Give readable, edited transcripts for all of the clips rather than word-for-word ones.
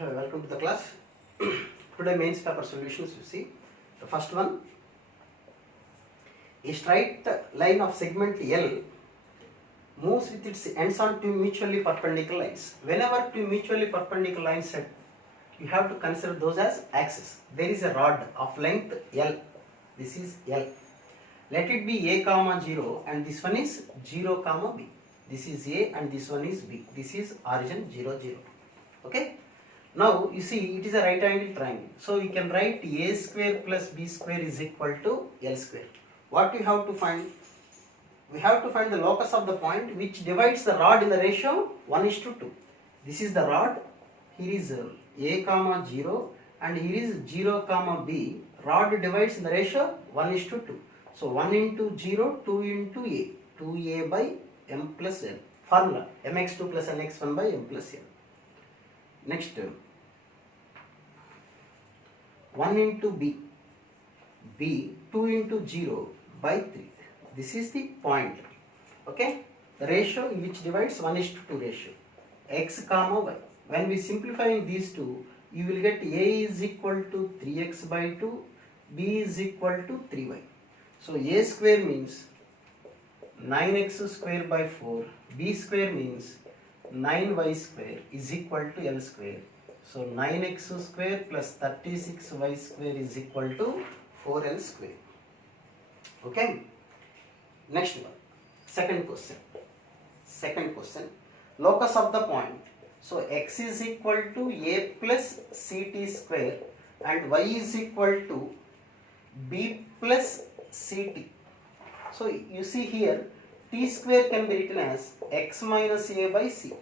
Welcome to the class. Today mains paper solutions. You see, the first one, a straight line of segment L moves with its ends on two mutually perpendicular lines. Whenever two mutually perpendicular lines set, you have to consider those as axes. There is a rod of length L. This is L. Let it be a comma 0 and this one is 0 comma b. This is a and this one is b. This is origin 0 0. Okay. Now you see it is a right angle triangle. So you can write a square plus b square is equal to L square. What we have to find? We have to find the locus of the point which divides the rod in the ratio 1:2. This is the rod. Here is a comma 0 and here is 0 comma b. Rod divides in the ratio 1:2. So 1 into 0, 2 into a. 2a by m plus n. Formula mx2 plus nx1 by m plus n. Next, 1 into b, 2 into 0 by 3. This is the point. Okay, the ratio which divides 1:2 ratio, x comma y. When we simplify these two, you will get a is equal to 3x by 2, b is equal to 3y. So a square means 9x square by 4, b square means 9y square is equal to L square. So 9x square plus 36y square is equal to 4L square. Okay. Next one. Second question. Locus of the point. So x is equal to a plus ct square and y is equal to b plus ct. So you see here t square can be written as x minus a by c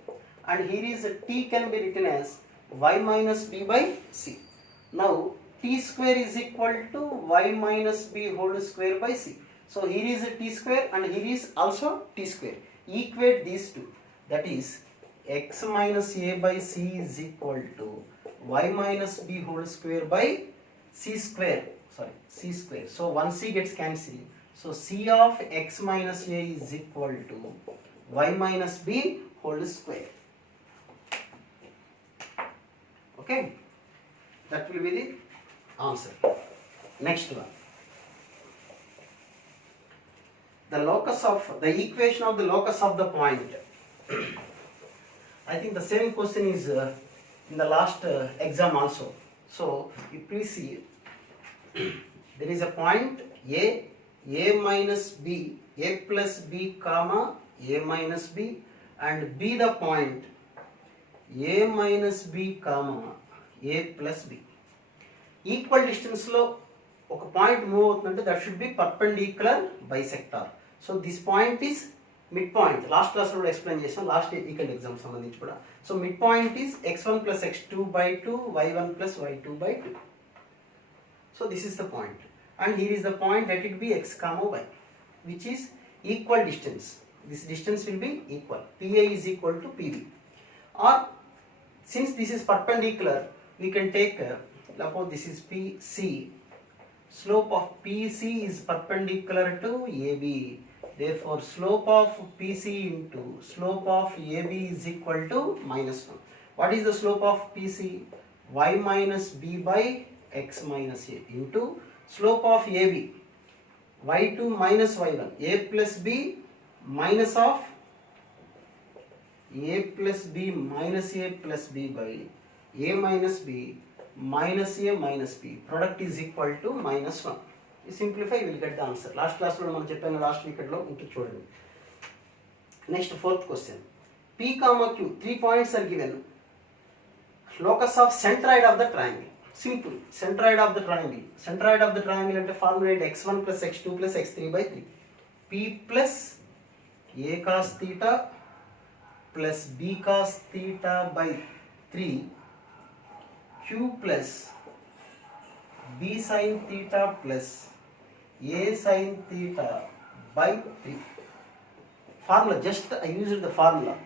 and here is t can be written as y minus b by c. Now t square is equal to y minus b whole square by c. So here is a t square and here is also t square. Equate these two, that is x minus a by c is equal to y minus b whole square by c square. So 1c gets cancelled. So c of x minus a is equal to y minus b whole square. Okay, that will be the answer. Next one. The equation of the locus of the point. I think the same question is in the last exam also. So you please see, there is a point a minus b, a plus b comma a minus b, and b the point a minus b comma a plus b. Equal distance lo oka point move avutundante that should be perpendicular bisector. So this point is midpoint. Last class lo explain chesam, last equal exam sambandhinchi kuda. So midpoint is x1 plus x2 by 2, y1 plus y2 by 2. So this is the point. And here is the point, let it be x comma y, which is equal distance. This distance will be equal. PA is equal to PB. Or since this is perpendicular, we can take, suppose this is PC. Slope of PC is perpendicular to AB. Therefore, slope of PC into slope of AB is equal to minus 1. What is the slope of PC? Y minus B by x minus A into slope of AB, y2 minus y1, a plus b minus of a plus b minus a plus b by a minus b minus a minus b. Product is equal to minus 1. You simplify, you will get the answer. Last class lo మనం చెప్పాను, last week లో into చూడండి. Next, fourth question. P comma Q, 3 points are given. Locus of centroid of the triangle. Simple. Centroid of the triangle. Centroid of the triangle ante formulate x1 plus x2 plus x3 by 3. P plus a cos theta plus b cos theta by 3. Q plus b sin theta plus a sin theta by 3. Formula, just I used the formula.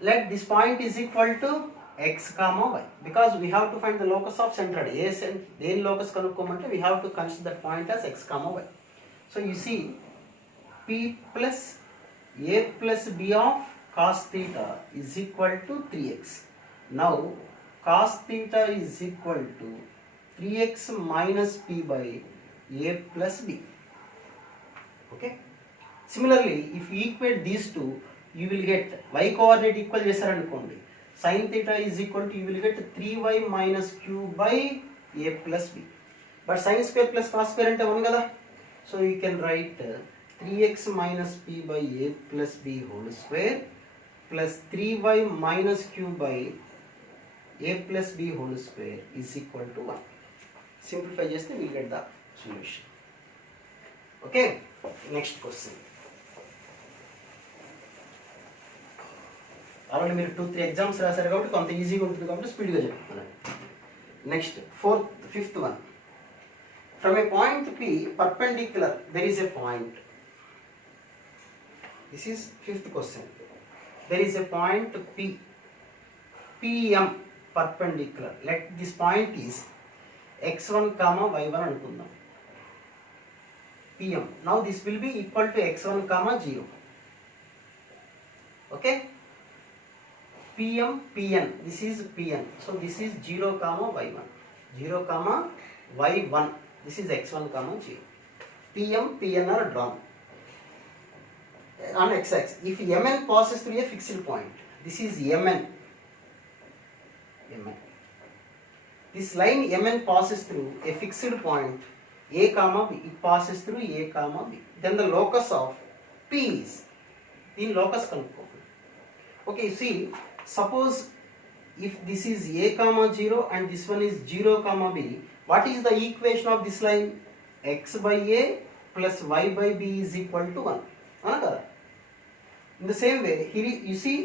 Let this point is equal to x comma y, because we have to find the locus of centroid. Then locus kanukomante we have to consider that point as x comma y. So you see p plus a plus b of cos theta is equal to 3x. Now cos theta is equal to 3x minus p by a plus b. Okay. Similarly, if you equate these two, you will get y coordinate equal చేశారనుకోండి, sin theta is equal to, you will get 3y minus q by a plus b. But sin square plus cos square అంటే 1 కదా, so you can write 3x minus p by a plus b whole square plus 3y minus q by a plus b whole square is equal to 1. Simplify చేస్తే we get the solution. Okay, next question. Already మీరు 2-3 ఎగ్జామ్స్ రాశారు కాబట్టి కొంత ఈజీగా ఉంటుంది కాబట్టి స్పీడ్గా చెప్తున్నాను. Next fifth one. From A point P perpendicular there is a point. This is fifth question. There is a point P, PM perpendicular. Let this point is x1, y1 అనుకుందాం. PM. Now this will be equal to x1, 0. Okay. PM, Pn. This is Pn. So this is 0, y1. 0, y1. This is x1, 0. PM, Pn are drawn on x-axis. If Mn passes through a fixed point, this is Mn. This line Mn passes through a fixed point a comma b. It passes through a comma b. Then the locus of P is in locus కనుక్కోండి. Okay, see, suppose if this is a comma 0 and this one is 0 comma b, what is the equation of this line? X by a plus y by b is equal to 1. Another. In the same way, here you see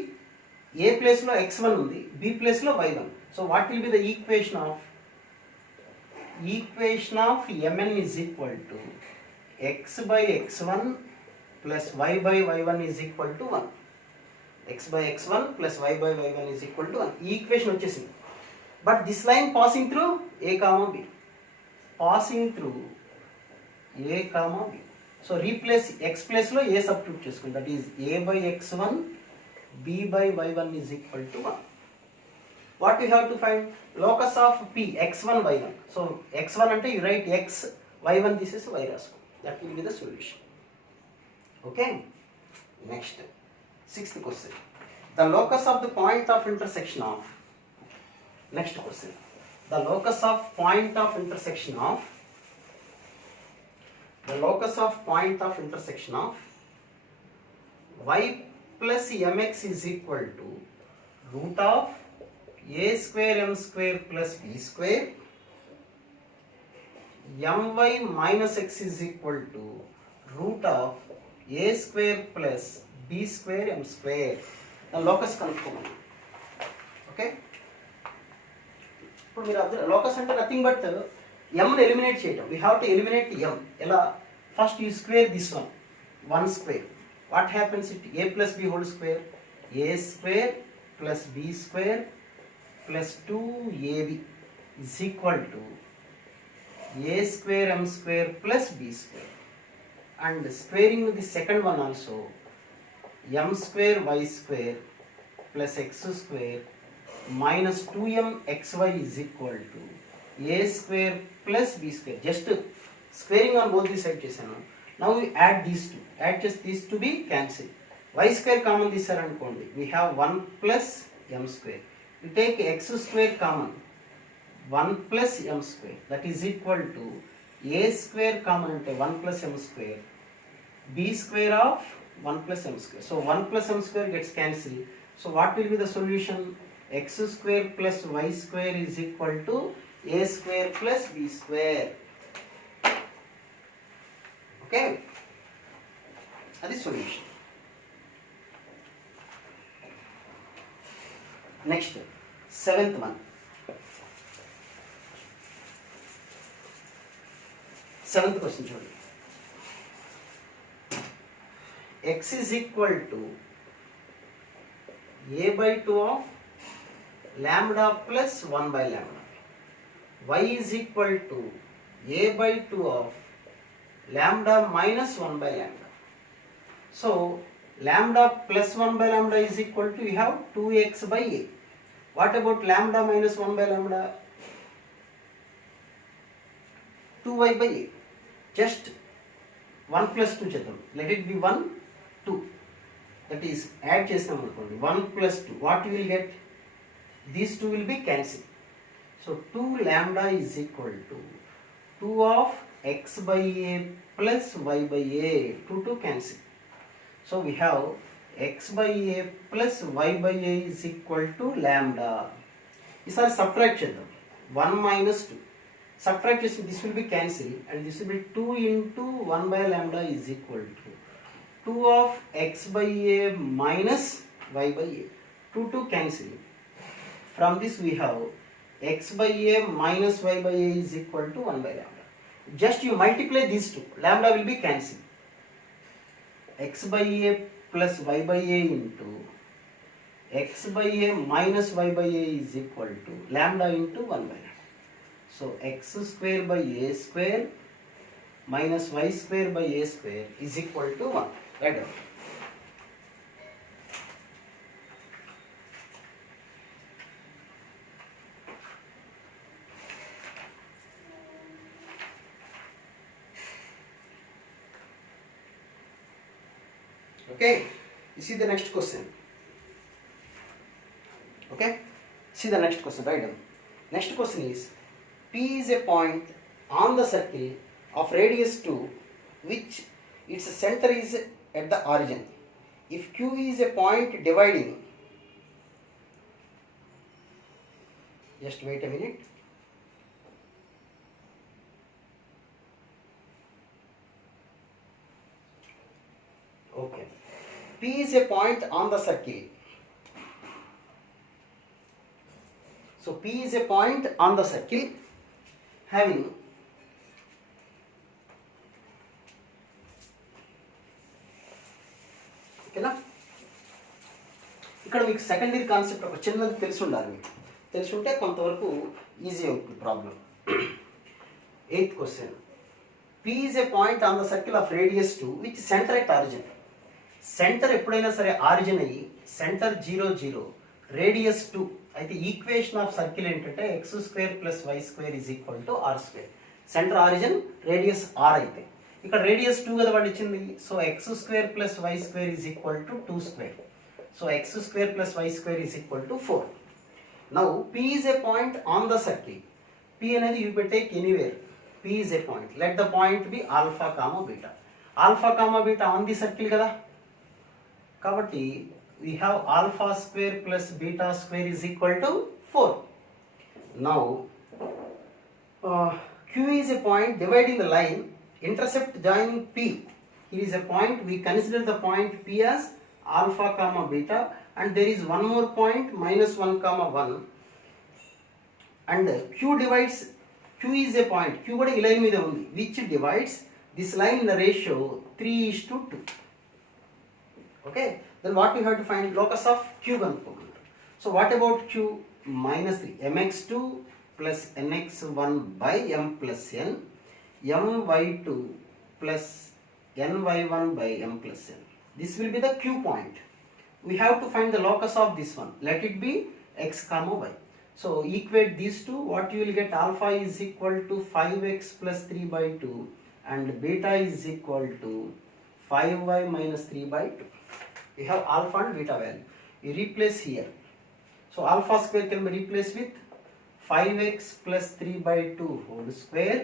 a place lo x1 undi, b place lo y1. So what will be the equation of Mn is equal to x by x1 plus y by y1 is equal to 1. X by x1 plus y by y1 is equal to 1. ఈ ఈక్వేషన్ వచ్చేసింది. But this line passing through a comma b. Passing through a comma b. So replace x place లో a substitute చేసుకోండి. That is a by x1 b by y1 is equal to 1. What you have to find? Locus of P, x1, y1. So x1 ante you write x, y1 this is y rasko. That will be the solution. Okay. Next, sixth question. The locus of the point of intersection of. Next question. The locus of point of intersection of. The locus of point of intersection of y plus mx is equal to root of a square m square plus b square, my minus x is equal to root of a square plus b square m square. The locus కనుక్కోండి. ఓకే, ఇప్పుడు మీరు లోకస్ అంటే nothing but m ని ఎలిమినేట్ చేయడం. We have to eliminate m. ఎలా? First you square this one square. What happens? It a plus b whole square, a square plus b square plus 2ab is equal to a square m square plus b square. And squaring the second one also, m square y square plus x square minus 2m xy is equal to a square plus b square. Just squaring on both the sides chesanu. Now we add these two. Add just these to be cancelled. Y square common తీసారు అనుకోండి, we have 1 plus m square. We take x square common, 1 plus m square, that is equal to a square common ante 1 plus m square, b square of 1 plus m square. So 1 plus m square gets cancelled. So what will be the solution? X square plus y square is equal to a square plus b square. Okay, that is solution. Next, seventh one. Seventh question చూడండి. X is equal to a by 2 of lambda plus 1 by lambda. Y is equal to a by 2 of lambda minus 1 by lambda. So lambda plus 1 by lambda is equal to, you have 2x by a. What about lambda minus 1 by lambda? 2y by a. Just 1 plus 2 చేద్దాం. Let it be 1, 2. That is, add చేస్తాం అనుకోండి. 1 plus 2. What you will get? These two will be cancelled. So 2 lambda is equal to 2 of x by a plus y by a. 2 cancel. So we have x by a plus y by a is equal to lambda. These are subtract చేద్దాం. 1 minus 2. Subtract this, this will be cancelled, and this will be 2 into 1 by lambda is equal to 2 of x by a minus y by a. 2 cancel. From this we have x by a minus y by a is equal to 1 by lambda. Just you multiply these two, lambda will be cancelled. X by a plus y by a into x by a minus y by a is equal to lambda into 1 by lambda. So x square by a square minus y square by a square is equal to 1. Right down. Okay, you see the next question. Okay, see the next question. Right down. Next question is, P is a point on the circle of radius 2 which its center is at the origin. If Q is a point dividing, just wait a minute. Okay, P is a point on the circle. So P is a point on the circle having ఓకేనా. ఇక్కడ మీకు secondary concept ఒక చిన్నది తెలిసి ఉండాలి. మీకు తెలిసి ఉంటే కొంతవరకు ఈజీ అవుతుంది problem. 8th question, P is a point on the circle of radius 2 which center at origin. Centre ఎప్పుడైనా సరే ఆరిజిన్ అయ్యి సెంటర్ 0 0 రేడియస్ 2 అయితే ఈక్వేషన్ ఆఫ్ సర్కిల్ ఏంటంటే x square plus y square is equal to r square. Centre origin radius r అయితే ఇక్కడ radius 2 కదా వాడు ఇచ్చింది. So x square plus y square is equal to 2 square. So x square plus y square is equal to 4. Now P is a point on the circle. P అనేది you can take anywhere. P is a point. Let the point be alpha comma beta. Alpha comma beta on the circle కదా, కాబట్టి we have alpha square plus beta square is equal to 4. Now Q is a point dividing the line intercept joining P. It is a point, we consider the point P as alpha comma beta, and there is one more point minus 1 comma 1, and Q divides, Q is a point, Q kuda ee line meeda undi, which divides this line in the ratio 3:2. Okay, then what we have to find? Locus of Q component. So what about Q? Minus 3 mx2 plus nx1 by m plus n, my2 plus ny1 by m plus n. This will be the Q point. We have to find the locus of this one. Let it be x comma y. So equate these two. What you will get? Alpha is equal to 5x plus 3 by 2 and beta is equal to 5y minus 3 by 2. We have alpha and beta value. We replace here. So alpha square can be replaced with 5x plus 3 by 2 whole square.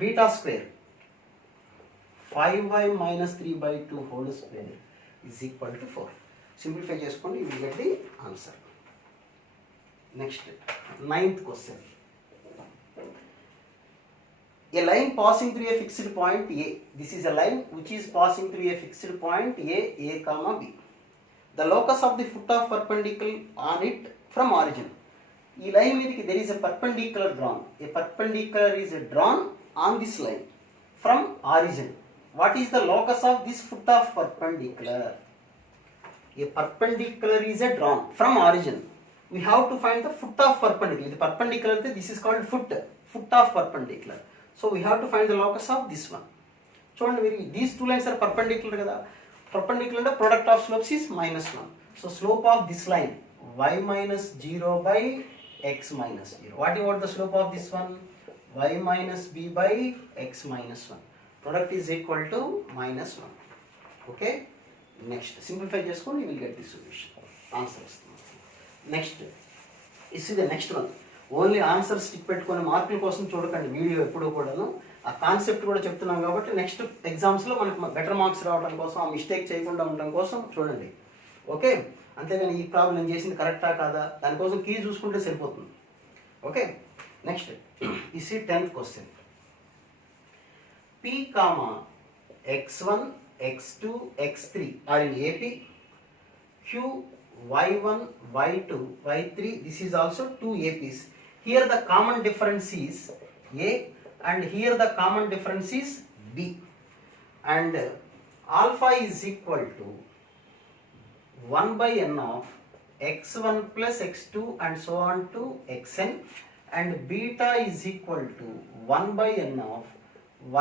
Beta square 5y minus 3 by 2 whole square is equal to 4. Simplify చేసుకోండి, you will get the answer. Next, 9th question. A line passing through a fixed point A. This is a line which is passing through a fixed point A comma B. The locus of the foot of perpendicular on it from origin. ఈ లైన్ మీదకి there is a perpendicular drawn. A perpendicular is drawn on this line from origin. What is the locus of this foot of perpendicular? A perpendicular is drawn from origin. We have to find the foot of perpendicular. The perpendicular, this is called foot of perpendicular. So we have to find the locus of this one. చూడండి, these two lines are perpendicular కదా. Perpendicular, the product of slopes is -1. So slope of this line, y minus 0 by x minus 0. What about the slope of this one? Y minus b by x minus 1. Product is equal to minus 1. Okay. Next, simplify just you will get the solution. Answers. Next, you see the next one. Only answer stick పెట్టుకొని మార్కుల కోసం చూడకండి వీడియో ఎప్పుడు కూడాను. ఆ కాన్సెప్ట్ కూడా చెప్తున్నాం కాబట్టి నెక్స్ట్ ఎగ్జామ్స్లో మనకు బెటర్ మార్క్స్ రావడం కోసం, ఆ మిస్టేక్ చేయకుండా ఉండడం కోసం చూడండి. ఓకే, అంతేగాని ఈ ప్రాబ్లం చేసింది కరెక్టా కాదా దానికోసం కీ చూసుకుంటే సరిపోతుంది. ఓకే, నెక్స్ట్ ఈ సి 10th question. P, x1, x2, x3 are in AP. Q, y1, y2, y3, this is also 2 APs. Here the common difference is A and here the common difference is B. And alpha is equal to 1 by n of x1 plus x2 and so on to xn, and beta is equal to 1 by n of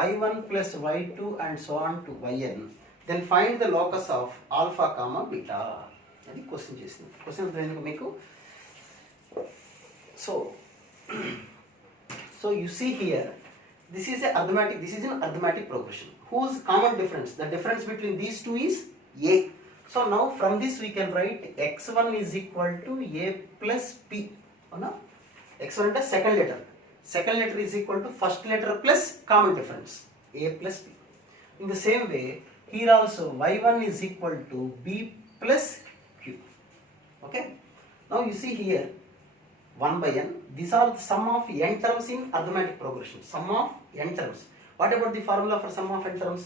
y1 plus y2 and so on to yn. Then find the locus of alpha comma beta. అది క్వశ్చన్ చేసింది. క్వశ్చన్ మీకు so you see here, this is an arithmetic progression. Whose common difference? The difference between these two is a. So now from this we can write x1 is equal to a plus p. x1 అంటే second letter is equal to first letter plus common difference a plus p. In the same way here also y1 is equal to b plus q. Okay, now you see here 1 by n, these are the sum of n terms in arithmetic progression. Sum of n terms. What about the formula for sum of n terms?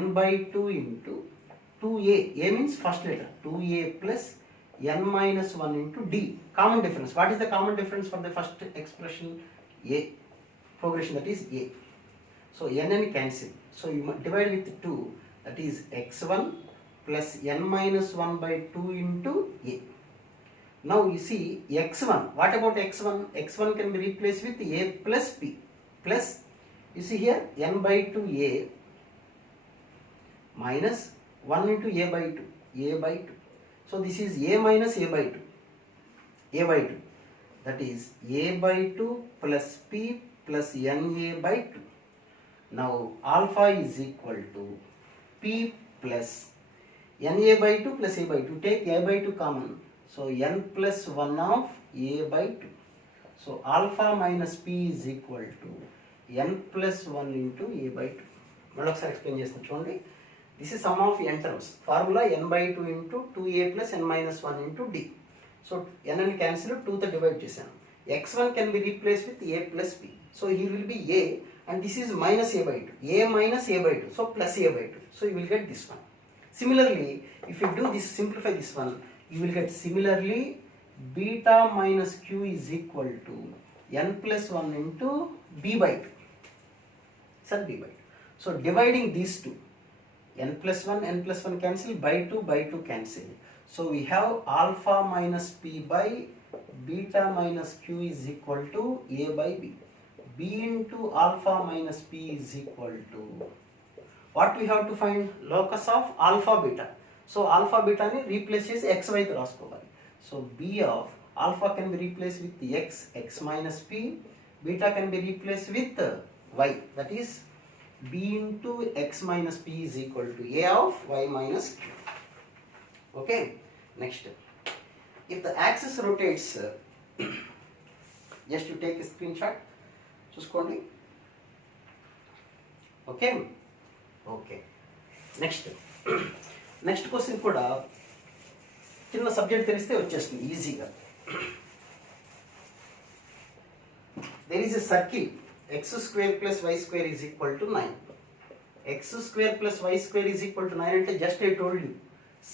N by 2 into 2a. A means first letter. 2a plus n minus 1 into d. Common difference. What is the common difference for the first expression? A. Progression, that is a. So n cancel. So you divide with 2. That is x1 plus n minus 1 by 2 into a. Now you see x1. What about x1? x1 can be replaced with a plus p. Plus, you see here n by 2a minus 1 into a by 2. a by 2. So this is a minus a by 2. a by 2. That is a by 2 plus p plus na by 2. Now alpha is equal to p plus na by 2 plus a by 2. Take a by 2 common. So n plus 1 of a by 2. So alpha minus p is equal to n plus 1 into a by 2. మళ్ళీ ఒకసారి ఎక్స్ప్లెయిన్ చేస్తాను చూడండి. This is some of n terms. Formula n by 2 into 2a plus n minus 1 into d. So n అని క్యాన్సిల్ 2తో డివైడ్ చేశాను. x1 can be replaced with a plus p. So here will be a and this is minus a by 2. a minus a by 2. So plus a by 2. So you will get this one. Similarly, if you do this, simplify this one, you will get similarly beta minus q is equal to n plus 1 into b by 2. Sir, b by 2. So dividing these two, n plus 1 cancel, by 2 cancel. So we have alpha minus p by beta minus q is equal to a by b. b into alpha minus p is equal to, what we have to find? Locus of alpha beta. So alpha beta ni replace చేసి xy తో రాసుకోవాలి. So b of alpha can be replaced with x minus p. Beta can be replaced with y. That is b into x minus p is equal to a of y minus q. Okay. Next, if the axis rotates, just you take a screenshot. చూసుకోండి. Okay. Okay. Next question కూడా చిన్న సబ్జెక్ట్ తెలిస్తే వచ్చేస్తుంది ఈజీగా. there is a circle x square plus y square is equal to 9. x square plus y square is equal to 9 అంటే just I told you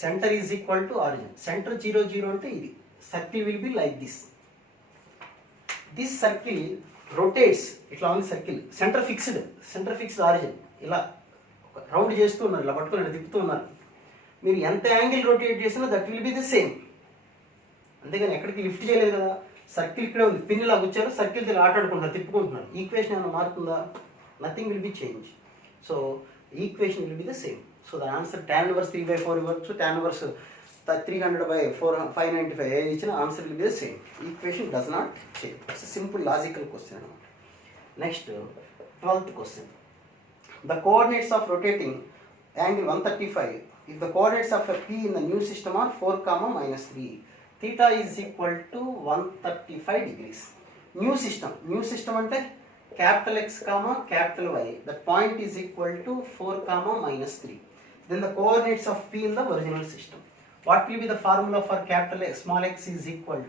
center is equal to origin. Center 0 0 అంటే ఇది. Circle will be like this. This circle rotates. ఇట్లా ఉంది circle. Centre fixed origin. ఇలా రౌండ్ చేస్తూ ఉన్నారు, ఇలా పట్టుకొని తిప్పుతూ ఉన్నారు. మీరు ఎంత యాంగిల్ రొటేట్ చేసినా that will be the same. అంతేగాని ఎక్కడికి లిఫ్ట్ చేయలేదు కదా. సర్కిల్ ఇక్కడే ఉంది, పిన్ ఇలా వచ్చారు, సర్కిల్ ఇలా ఆటాడుకుంటున్నారు, తిప్పుకుంటున్నారు. ఈక్వేషన్ ఏమైనా మారుతుందా? Nothing will be change. So equation will be the same. So the answer tan inverse 3/4 ఇవ్వచ్చు, tan inverse 300 by 595 ఏది ఇచ్చిన answer will be the same. Equation does not change. It's simple logical question అనమాట. Next 12th question. The coordinates of rotating angle 135 if the coordinates of a P in the new system are 4, -3, theta is equal to 135 degrees. New system అంటే capital X, capital Y. That point is equal to 4, -3. Then the coordinates of P in the original system. What will be the formula for capital X? Small x is equal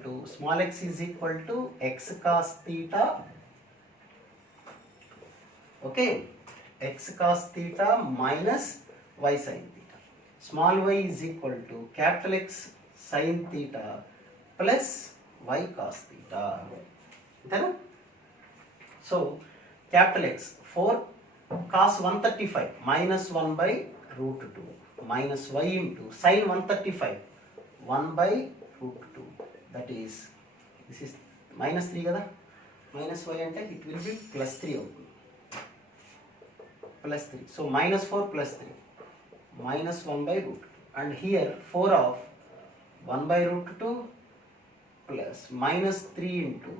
to x cos theta. Okay, x cos theta minus y sin theta. Small y is equal to capital X sin theta plus y cos theta. Then, so capital X 4 cos 135 minus 1 by root 2 minus y into sin 135 1 by root 2. That is, this is minus 3 kada, minus y ante it will be plus 3 అవుతుంది. Plus 3. So minus 4 plus 3 minus 1 by root 2. And here 4 of 1 by root 2 plus minus 3 into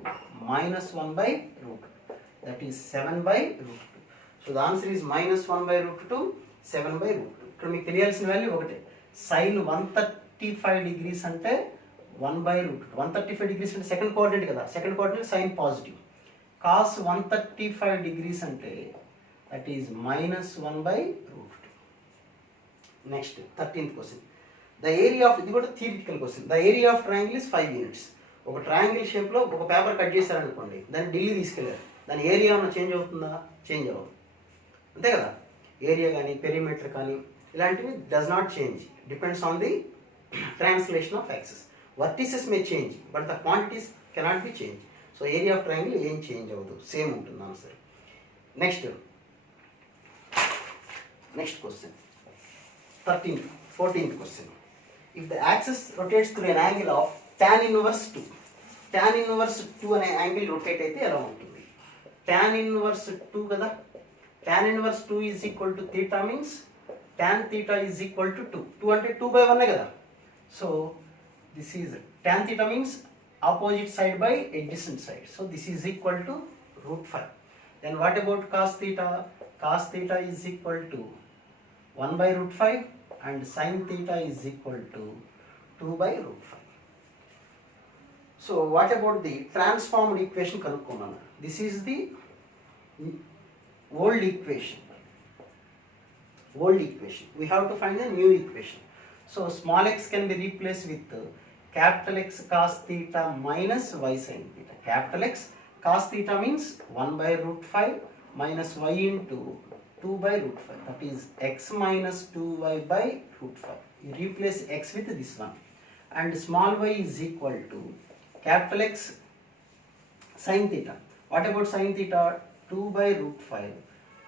minus 1 by root 2. That is 7 by root 2. So the answer is minus 1 by root 2, 7 by root 2. ఇక్కడ మీకు తెలియాల్సిన వాల్యూ ఒకటే. sin 135 degrees అంటే 1 by root 2. 135 degrees అంటే second coordinate కదా, second coordinate sine positive. cos 135 degrees అంటే that is minus 1 by root 2. Next 13th question. The area of, ఇది కూడా theoretical question. The area of triangle is 5 units. ఒక ట్రయాంగిల్ షేప్లో ఒక పేపర్ కట్ చేశారనుకోండి, దాన్ని ఢిల్లీ తీసుకెళ్ళారు, దాని ఏరియా ఏమైనా చేంజ్ అవుతుందా? చేంజ్ అవ్వదు, అంతే కదా. ఏరియా కానీ పెరిమీటర్ కానీ ఇలాంటివి does not change, depends on the translation of access. Vertices May change but the quantities cannot be change. So area of triangle ఏం చేంజ్ అవ్వదు, సేమ్ ఉంటుంది answer. Next question, 14th question. If the axis rotates through an angle of tan inverse 2, tan inverse 2 అనే angle rotate అయితే ఎలా ఉంటుంది? tan inverse 2 కదా, tan inverse 2 is equal to theta means tan theta is equal to 2. 2 అంటే 2 by 1 కదా. So this is tan theta means opposite side by adjacent side. So this is equal to root 5. Then what about cos theta? Cos theta is equal to 1 by root 5 and sin theta is equal to 2 by root 5. So what about the transformed equation kanukkonnanu? This is the old equation. We have to find the new equation. So small x can be replaced with capital X cos theta minus y sin theta. Capital X cos theta means 1 by root 5 minus y into 2 by root 5. That is x minus 2y by root 5. You replace x with this one. And small y is equal to capital X sin theta. What about sin theta? 2 by root 5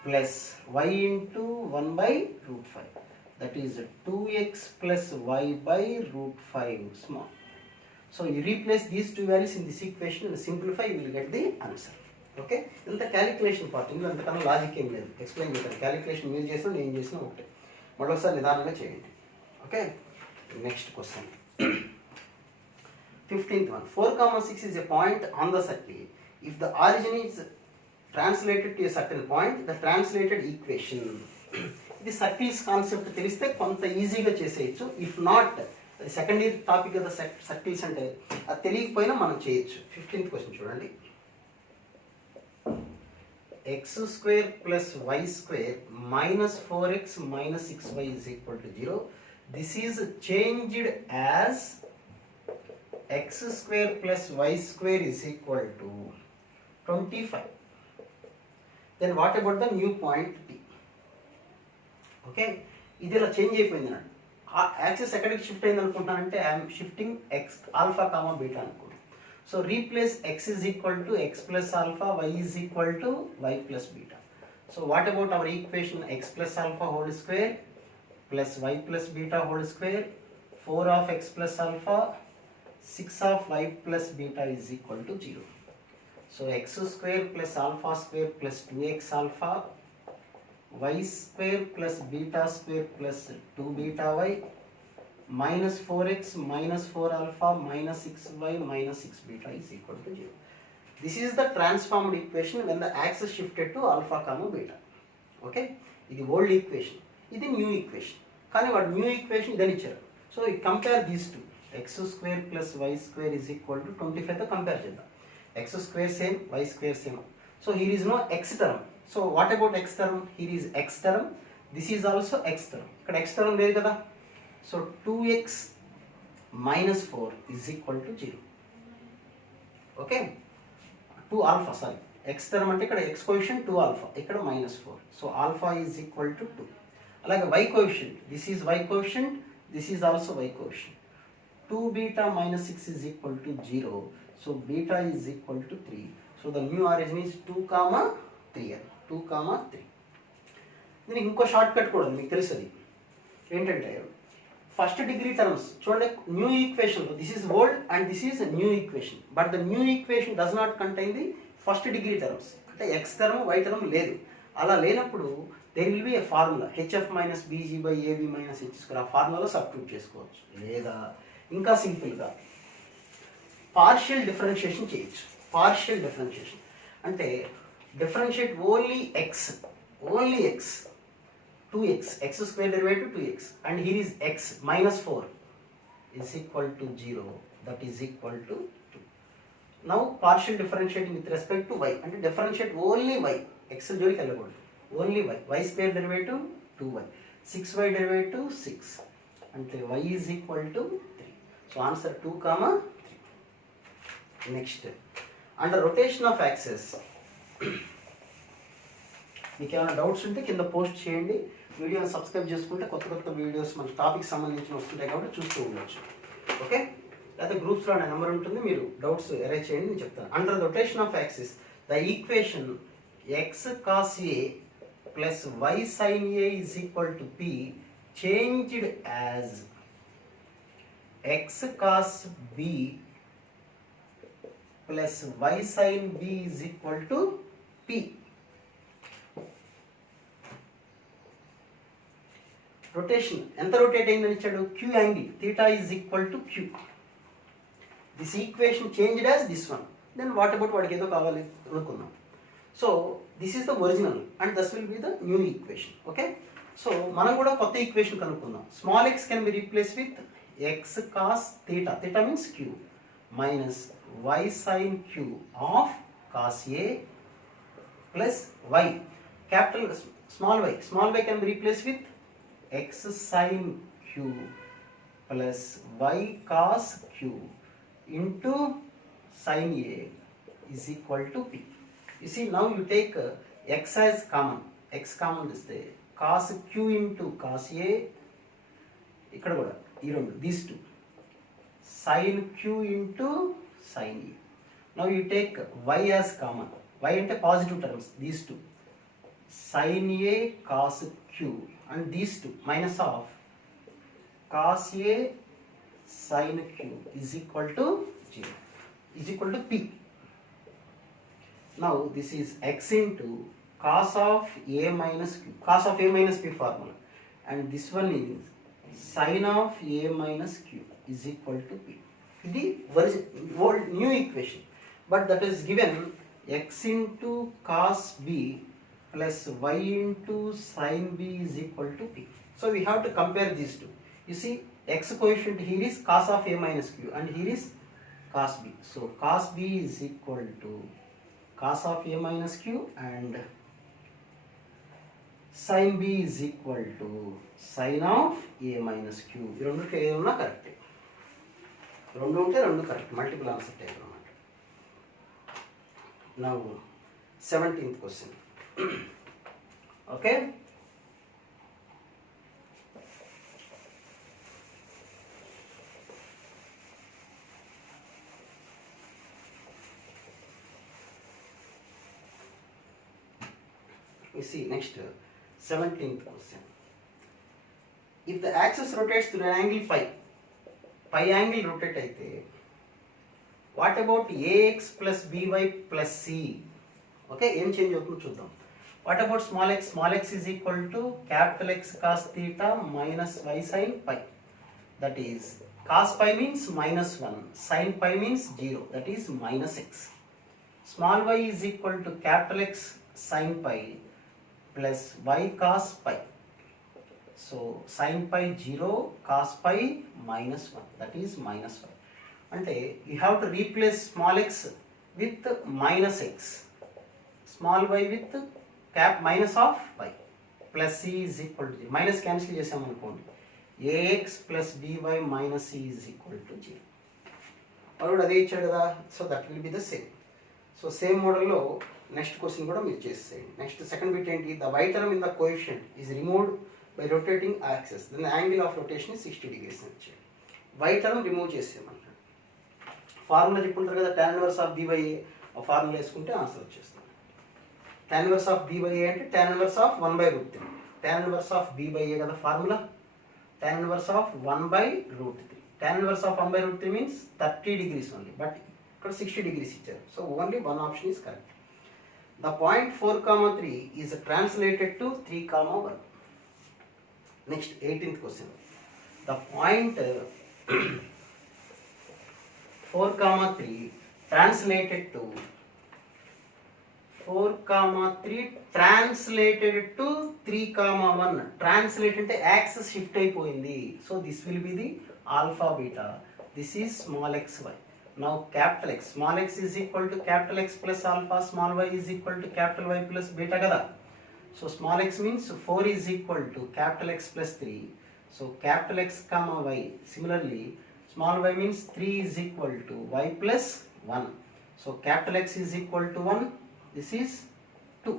plus y into 1 by root 5. That is 2x plus y by root 5 small. So you replace these two values in this equation and simplify, you will get the answer. Okay, ఇంత calculation part, ఇందులో అంతకన్నా లాజిక్ ఏం లేదు, ఎక్స్ప్లెయిన్ చేస్తాను. Calculation use చేసినా నేను చేసినా ఒకటే, మళ్ళొకసారి నిదానంగా చేయండి. Okay, next question 15th one. 4, 6 is a point on the circle. If the origin is translated to a certain point, the translated equation. ఇది సర్కిల్స్ కాన్సెప్ట్ తెలిస్తే కొంత ఈజీగా చేసేయచ్చు. ఇఫ్ నాట్, అది సెకండ్ ఇయర్ టాపిక్ కదా సర్కిల్స్ అంటే, అది తెలియకపోయినా మనం చేయొచ్చు. 15th క్వశ్చన్ చూడండి. x square plus y square minus 4x minus 6y is equal to 0. This is changed as x square plus y square is equal to 25. Then what about the new point P? Okay, ఇది ఇలా చేంజ్ అయిపోయింది అన్నాడు. యాక్సెస్ ఎక్కడికి shift అయింది అనుకుంటున్నానంటే I'm shifting X alpha comma beta అనుకుంటున్నాను. So replace x is equal to x plus alpha, y is equal to y plus beta. So what about our equation? X plus alpha whole square plus y plus beta whole square, 4 of x plus alpha, 6 of y plus beta is equal to 0. So x square plus alpha square plus 2x alpha, y square plus beta square plus 2 beta y minus 4x minus 4 alpha minus 6y minus 6 beta is equal to 0. This is the transformed equation when the axis shifted to alpha comma beta. Okay, ఇది old equation, ఇది new equation. కానీ వాడు new equation ఇదని ఇచ్చారు. So we compare these two. X square plus y square is equal to 25 తో కంపేర్ చేద్దాం. X square same, y square same. So here is no x term. So what about x term? Here is x term. This is also x term. ఇక్కడ x term లేదు కదా. So 2x minus 4 is equal to 0. Okay. 2 alpha, sorry. X term అంటే ఇక్కడ x coefficient 2 alpha. ఇక్కడ minus 4. So alpha is equal to 2. అలాగే y coefficient. This is y coefficient. This is also y coefficient. 2 beta minus 6 is equal to 0. So beta is equal to 3. So the new origin is 2 comma 3. 2 comma 3. దీనికి ఇంకో short cut కూడా ఉంది, మీకు తెలుస్తుంది ఏంటంటే first degree terms చూడండి, new equation this is old and this is new equation, but the new equation does not contain the first degree terms. అంటే x term y term లేదు. అలా లేనప్పుడు there will be a formula HF minus BG by AB minus H square. ఆ ఫార్ములాలో substitute చేసుకోవచ్చు, లేదా ఇంకా సింపుల్గా పార్షియల్ డిఫరెన్షియేషన్ చేయొచ్చు. పార్షియల్ డిఫరెన్షియేషన్ అంటే differentiate only x 2x, x square derivative 2x, and here is x minus 4 is equal to 0, that is equal to 2. Now partial differentiating with respect to y, and differentiate only y, x jodi kalagod only y square derivative 2y, 6y derivative 6, and y is equal to 3. So answer 2 comma 3. Next, under rotation of axis మీకు ఏమైనా డౌట్స్ ఉంటే కింద పోస్ట్ చేయండి. వీడియోని సబ్స్క్రైబ్ చేసుకుంటే కొత్త కొత్త వీడియోస్ మన టాపిక్ సంబంధించిన వస్తుంటాయి కాబట్టి చూస్తూ ఉండొచ్చు. ఓకే, లేకపోతే గ్రూప్స్లో నా నెంబర్ ఉంటుంది, మీరు డౌట్స్ అరేంజ్ చేయండి, నేను చెప్తాను. Under rotation of axis the equation x cos a plus y sine a is equal to p changed as x cos b plus y sine b is equal to p. Rotation ఎంత rotate అయిందని ఇచ్చాడు, q angle theta is equal to q. This equation changed as this one. Then what about వాడికి ఏదో కావాలి అనుకుందాం. So this is the original and this will be the new equation. Okay, so మనం కూడా కొత్త equation కనుక్కుందాం. Small x can be replace with x cos theta, theta means q, minus y sine q of cos a plus y capital small y can be replace with x sin q plus y cos q into sin a is equal to p. You see, now you take x as common. X common is there. Cos q into cos a. ఇక్కడ కూడా ఈ రెండు, these two. Sin q into sin a. Now you take y as common. Y అంటే positive terms. These two. Sin a cos q. And these two minus of cos a sin q is equal to 0, is equal to p. Now this is x into cos of a minus q, cos of a minus p formula, and this one is sin of a minus q is equal to p. The old new equation, but that is given x into cos b plus y into sin b is equal to p. So we have to compare these two. You see, x coefficient here is cos of a minus q and here is cos b. So cos b is equal to cos of a minus q and sin b is equal to sin of a minus q. ఈ రెండుకి ఏదన్నా కరెక్ట్, రెండు ఉంటే రెండు correct, multiple answer type అన్నమాట. Now 17th question. Okay, you see next 17th question. If the axis rotates through an angle phi angle rotate అయితే what about ax plus by plus c? Okay, ఏం change అవుతుందో చూద్దాం. What about small x? Small X is equal to capital x cos theta minus y sine pi. that is cos pi means minus 1, sin pi means 0, that is minus x. Small y is equal to capital X sin pi plus y cos pi. So sin pi 0, cos pi minus 1, that is minus 1. అంటే you have to replace small x with minus x, small y with cap minus of y, plus c is equal to 0. Minus cancel చేసామనుకోండి, ax plus by minus c is equal to 0. వాడు అదే ఇచ్చాడు కదా, so that will be the same. So same మోడల్లో next question కూడా మీరు చేసేయండి. Next second bit ఏంటి, the y term in the coefficient is removed by rotating axis, then the angle of rotation is 60 degrees అని ఇచ్చాడు. y term రిమూవ్ చేసేయమంటాడు. Formula చెప్పుకుంటారు కదా, tan inverse of b by a, ఆ ఫార్ములా వేసుకుంటే answer వచ్చేస్తుంది. tan inverse of b by a అంటే tan inverse of 1/√3. tan inverse of b by a కదా formula, tan inverse of 1/√3. tan inverse of 1/√3 means 30 degrees only, but ఇక్కడ 60 degrees ఇచ్చారు. So only one option is correct. The point 4,3 is translated to 3,1. Next 18th question, the point 4,3 translated to 3,1. Translate అంటే axes shift అయిపోయింది. So this will be the alpha beta, this is small X Y. Now capital X, small X is equal to capital X plus alpha, small Y is equal to capital Y plus beta కదా. So small X means 4 is equal to capital X plus 3. So capital x comma y, similarly small y means 3 is equal to y plus 1. So capital X is equal to 1. This is 2.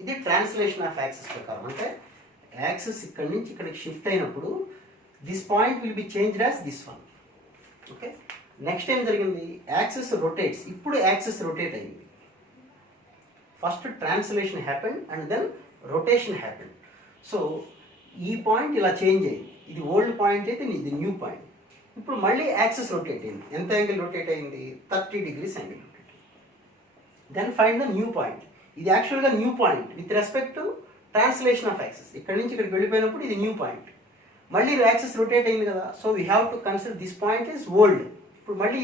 ఇది translation of axis ప్రకారం. అంటే యాక్సిస్ ఇక్కడ నుంచి ఇక్కడికి shift అయినప్పుడు this point will be changed as this one. Okay, next ఏం జరిగింది, axis rotates. ఇప్పుడు యాక్సిస్ రొటేట్ అయింది. First translation happened and then rotation happened. So ఈ పాయింట్ ఇలా చేంజ్ అయింది. ఇది ఓల్డ్ పాయింట్ అయితే ఇది న్యూ పాయింట్. ఇప్పుడు మళ్ళీ యాక్సిస్ రొటేట్ అయింది. ఎంత యాంగిల్ రొటేట్ అయింది, 30 degrees యాంగిల్ రొటేట్ అయింది. Then find the new point. ఇది యాక్చువల్గా new point with respect to translation of axis. ఇక్కడ నుంచి ఇక్కడికి వెళ్ళిపోయినప్పుడు ఇది న్యూ పాయింట్. మళ్ళీ యాక్సిస్ రొటేట్ అయింది కదా, so we have to consider this point is old. ఇప్పుడు మళ్ళీ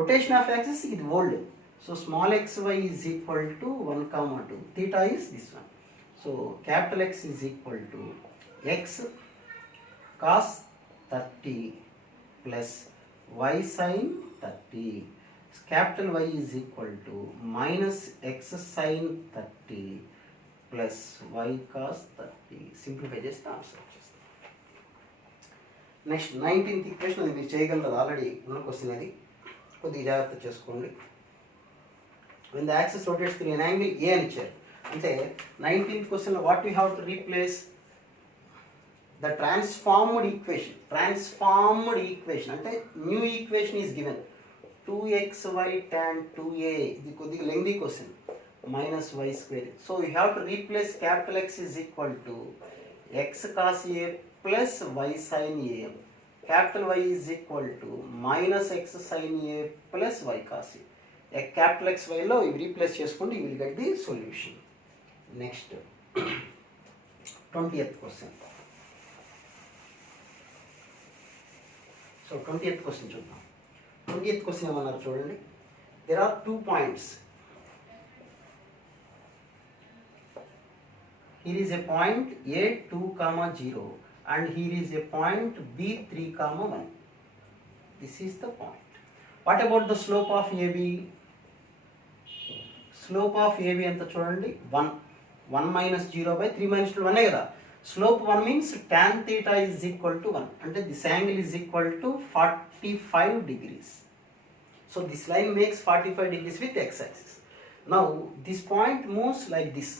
రొటేషన్ ఆఫ్ యాక్సిస్ ఇది old. So small X y is equal to 1,2. Theta is this one. So capital x is equal to x cos 30 plus y sin 30. Capital Y is equal to minus x sin 30 plus y cos 30. Simplify చేస్తే ఆన్సర్ వచ్చేస్తుంది. Next 19th equation, అది మీరు చేయగలరు, ఆల్రెడీ ఉన్న క్వశ్చన్. అది కొద్దిగా జాగ్రత్త చేసుకోండి. when the axis rotates through an angle a అని ఇచ్చారు. అంటే 19th క్వశ్చన్లో what we have to replace, the transformed equation అంటే new equation is given 2xy tan 2a. ఇది కొద్దిగా lengthy question, minus y square. So we have to replace capital X is equal to x cos a plus y sin a. Capital Y is equal to minus x sin a plus y cos a. Capital X y లో ఇవి రీప్లేస్ చేసుకుంటే you will get the solution. Next 20th question. So 20th question చూద్దాం. 20th question ఏమన్నారు చూడండి. There are 2 points. Here is a point A 2,0 and here is a point B 3,1. This is the point. What about the slope of AB? Slope of AB ఎంత చూడండి, 1 minus 0 by 3 minus 2 1 కదా. Slope 1 means tan theta is equal to 1. అంటే this angle is equal to 45 degrees. So this line makes 45 degrees with x-axis. Now this point moves like this.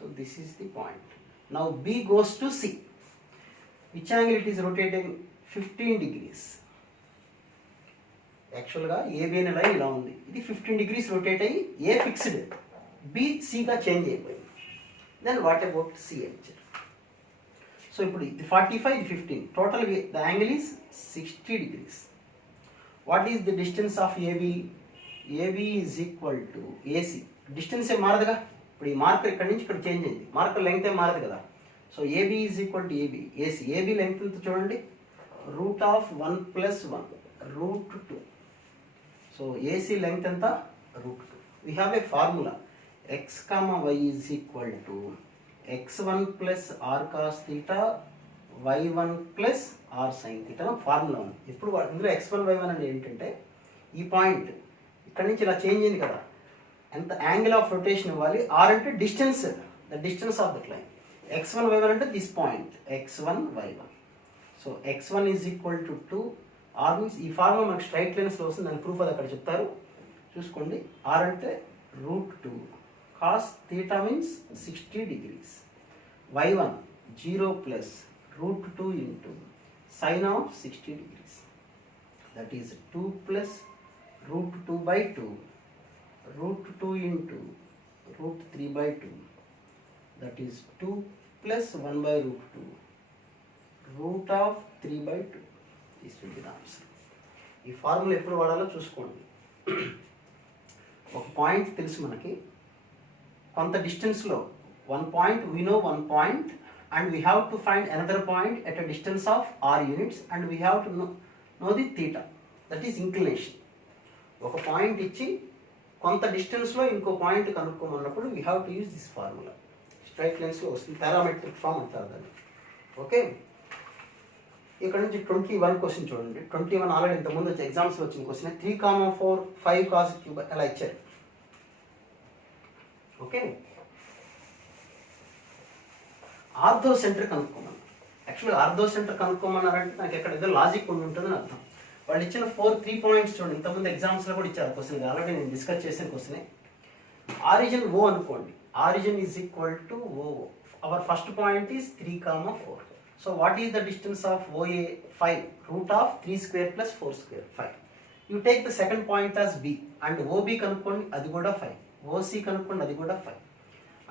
So this is the point. Now B goes to C. Which angle it is rotating? 15 degrees. యాక్చువల్గా AB అనే line ఇలా ఉంది. ఇది 15 degrees rotate అయ్యి A fixed, B Cగా change అయిపోయింది. Then what about C actual. So ఇప్పుడు ఇది 45, ఇది 15. Total the angle is 60 degrees. What is the distance of AB? AB is equal to AC. Distance ఏ మారదుగా. ఇప్పుడు ఈ మార్కర్ ఇక్కడ నుంచి ఇక్కడ చేంజ్ అయింది, మార్కర్ లెంగ్త్ ఏ మారదు కదా. So AB is equal to AB, AC AB length ఎంత చూడండి, root of 1 + 1 root 2. So AC length ఎంత, root 2. We have a formula x, y is equal to x1 + r cos theta y1 + r sin theta formula ఉంది. ఇప్పుడు ఇందులో x1 y1 అంటే ఏంటంటే ఈ పాయింట్ ఇక్కడ నుంచి ఇలా చేంజ్ అయింది కదా, ఎంత యాంగిల్ ఆఫ్ రొటేషన్ ఇవ్వాలి, r అంటే distance, the distance of that line, x1 y1 అంటే this point x1 y1. So x1 is equal to 2, r means ఈ ఫార్ములా మనకు స్ట్రైట్ లైన్స్లో వస్తుంది, దాని ప్రూఫ్ అది అక్కడ చెప్తారు చూసుకోండి. r అంటే రూట్ 2 cos theta means 60 degrees, y1 0 plus root 2 into sin of 60 degrees, that is 2 plus root 2 by 2 root 2 into root 3 by 2, that is 2 plus 1 by root 2 root of 3 by 2. This will be the answer. ఈ ఫార్ములా ఎప్పుడు వాడాలో చూసుకోండి. ఒక పాయింట్ తెలుసు మనకి, కొంత డిస్టెన్స్లో one point, we know one point and we have to find another point at a distance of r units and we have to know the theta, that is inclination. ఒక point ఇచ్చి కొంత డిస్టెన్స్లో ఇంకో point కనుక్కోమన్నప్పుడు we have to use this formula. Straight లైన్స్లో వస్తుంది, parametric form అంటారు దాన్ని. ఓకే, ఇక్కడ నుంచి 21 క్వశ్చన్ చూడండి. 21 ఆల్రెడీ ఇంతకుముందు వచ్చి ఎగ్జామ్స్లో వచ్చిన క్వశ్చన్. 3, 4 5 cos క్యూబ్ అలా ఇచ్చారు. ఓకే, ఆర్థో సెంటర్ కనుక్కోమన్నారు. యాక్చువల్గా ఆర్థో సెంటర్ కనుక్కోమన్నారంటే నాకు ఎక్కడ ఏదో లాజిక్ ఉండి ఉంటుందని అర్థం. వాళ్ళు ఇచ్చిన 3 పాయింట్స్ చూడండి, ఇంతకుముందు ఎగ్జామ్స్లో కూడా ఇచ్చారు క్వశ్చన్, ఆల్రెడీ నేను డిస్కస్ చేసిన క్వశ్చనే. ఆరిజిన్ ఓ అనుకోండి, origin is equal to O. Our first point is 3, 4. So what is the distance of OA, 5 root of 3 square plus 4 square 5. You take the second point as B and OB కనుక్కోండి, అది కూడా 5. ఓసి కనుక్కోండి, అది కూడా 5.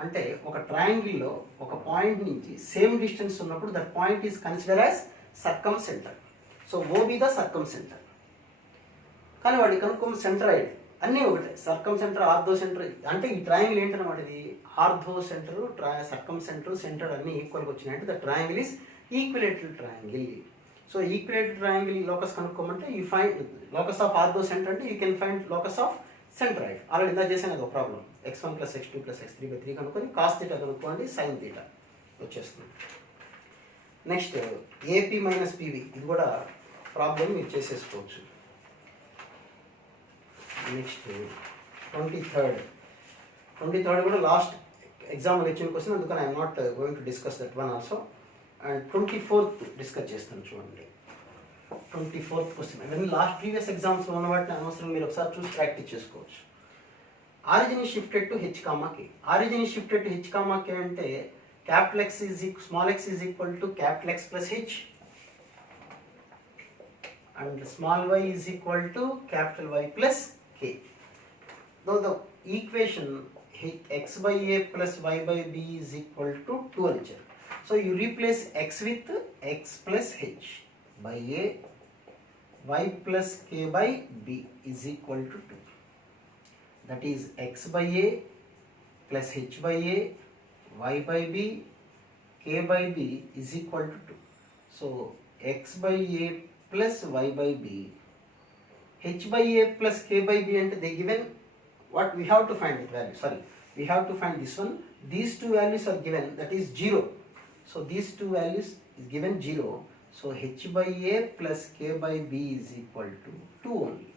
అంటే ఒక ట్రయాంగిల్లో ఒక పాయింట్ నుంచి సేమ్ డిస్టెన్స్ ఉన్నప్పుడు that point is consider as circumcentre. So OB the circumcentre. కానీ వాడి కనుక్కోమని సెంటరాయిడ్ అన్నీ ఒకటే, సర్కమ్ సెంటర్, ఆర్థో సెంటర్. అంటే ఈ ట్రయాంగిల్ ఏంటన్నమాట, ఇది orthocentre, circumcentre, centre అన్ని ఈక్వల్గా వచ్చినాయి. అంటే the triangle is equilateral triangle. So equilateral triangle locus కనుక్కోమంటే you find locus of orthocentre, అంటే you can find locus of centroid. Already ఇందా చేసాను అది ఒక ప్రాబ్లం. x1 + x2 + x3/3 కనుక్కొని కాస్ థీటా కనుక్కోండి, సైన్ థీటా వచ్చేస్తుంది. నెక్స్ట్ ఏపీ మైనస్ పీవీ, ఇది కూడా ప్రాబ్లం మీరు చేసేసుకోవచ్చు. నెక్స్ట్ 23rd కూడా లాస్ట్ ఎగ్జామ్లో ఇచ్చిన క్వశ్చన్, అందుకని I'm not going to discuss that one also. And 24th discuss చేస్తాను చూడండి. 24th క్వశ్చన్ అవన్నీ లాస్ట్ ప్రీవియస్ ఎగ్జామ్స్లో ఉన్న వాటిని అనవసరం, మీరు ఒకసారి చూసి ప్రాక్టీస్ చేసుకోవచ్చు. Origin is shifted to h, k. Origin is shifted to h, k అంటే capital X is small x is equal to capital X plus h and small y is equal to capital Y plus k. Now the equation x by a plus y by b is equal to 2 అని ఇచ్చారు. So you replace x with x plus h by a, y plus k by b is equal to 2. That is x by a plus h by a, y by b, k by b is equal to 2. So x by a plus y by b, h by a plus k by b, and they given what we have to find the value. Sorry, we have to find this one. These two values are given, that is 0. So these two values is given 0. So h by a plus k by b is equal to 2 only.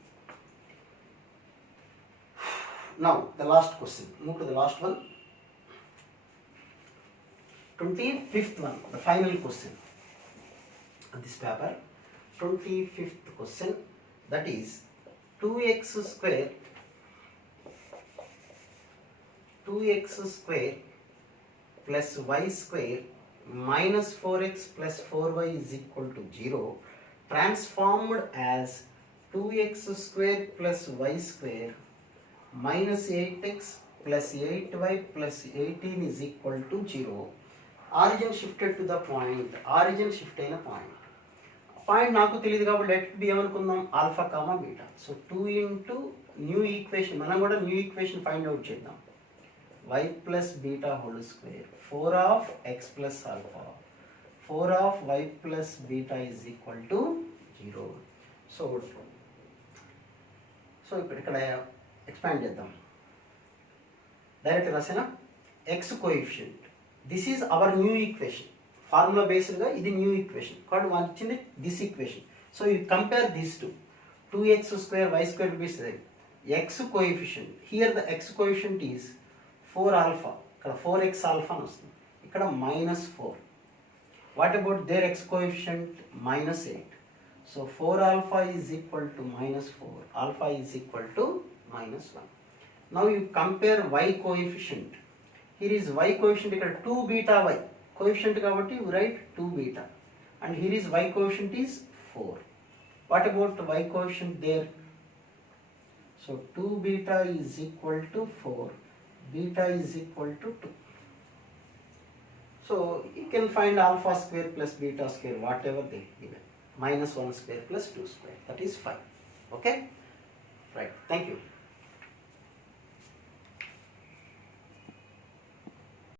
Now the last question, move to the last one. 25th one, the final question of this paper. 25th question, that is 2x square plus y square minus 4x plus 4y is equal to 0 transformed as 2x square plus y square minus 8x plus 8y plus 18 is equal to 0. Origin shifted to the point. Origin shift అయిన point. Point నాకు తెలియదు కాబట్టి let be ఏమనుకుందాం, alpha comma beta. So 2 into new equation, మనం కూడా new equation find out చేద్దాం. y plus beta whole square, 4 of x plus alpha, 4 of y plus beta is equal to 0. So ఇక్కడ expand చేద్దాం. Direct రాసేనా x coefficient, this is our new equation, formula బేస్డ్గా ఇది new equation కాబట్టి మనకి వచ్చింది this equation. So you compare this to 2x square y square will be same. X coefficient, here the x coefficient is 4 alpha, ఇక్కడ 4x alpha అని వస్తుంది, ఇక్కడ -4. What about their x coefficient? -8. So 4 alpha is equal to -4, alpha is equal to -1. Now you compare y coefficient, here is y coefficient, ఇక్కడ 2 beta y coefficient కాబట్టి you write 2 beta, and here is y coefficient is 4. What about y coefficient there? So 2 beta is equal to 4, beta is equal to 2. So you can find alpha square plus beta square, whatever they given, -1 square plus 2 square, that is 5. Okay, right, thank you.